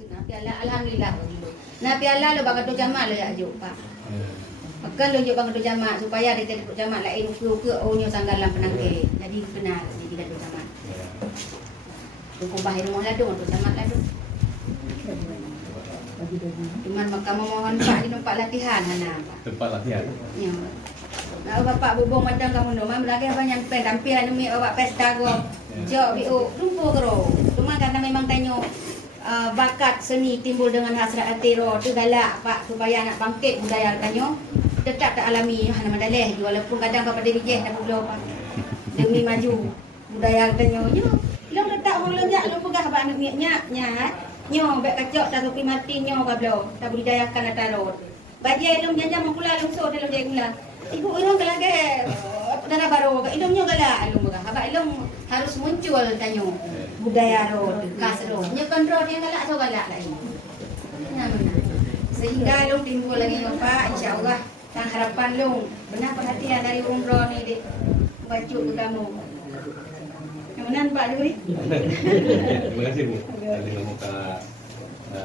Alhamdulillah. Nah piala lo bang tu jamak lo ya juk pak. Makan lo juk bang tu jamak supaya dia tidak jamak lain ke onyo sanggalan penangke. Jadi benar jadi tu jamak. Tu bahir rumah ladung tu jamak ladung. Cuman makam mohon pak di tempat latihan mana pak. Tempat latihan. Ya. Nah bapak bubung macam kamu no, mam lagi banyak pen tampil anu mi bapak pesta go. Jo biu lumpuh kero. Cuma karena memang tanya bakat seni timbul dengan hasrat hati roh tu galak pak supaya anak bangkit budaya tanya tetap tak alami hana madaleh walaupun kadang pada bijih dah pula pak demi maju budaya tanya nya long letak orang lejak long pegah pak anak nyat nyo bek kacok tak sopi mati nyo kablo tak budidayakan atarot bajai long janjang mengkula long so dalam jai gula ibu irong galage dana baru ilong nyo galak long pegah abak ilong harus muncul tanya budaya roh, khas roh. Nyekan roh yang galak so galak lagi. Sehingga long timbul lagi Bapak, insya-Allah tang harapan long benar perhatian dari umroh ni dik baju ke kamu. Yang Pak Duri. Terima kasih Bu. Terima kasih.